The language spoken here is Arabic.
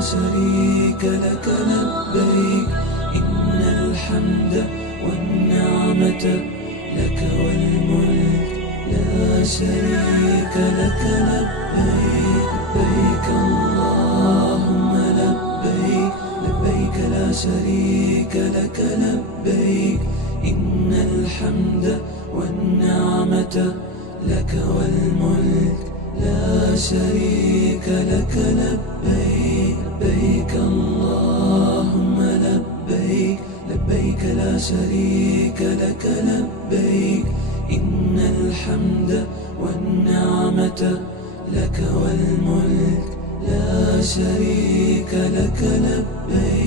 شريك لك لبيك إن الحمد والنعمة لك والملك لا شريك لك لبيك لبيك اللهم لبيك لبيك لا شريك لك لبيك إن الحمد والنعمة لك والملك لا شريك لك لبيك لبيك اللهم لبيك لبيك لا شريك لك لبيك إن الحمد والنعمة لك والملك لا شريك لك لبيك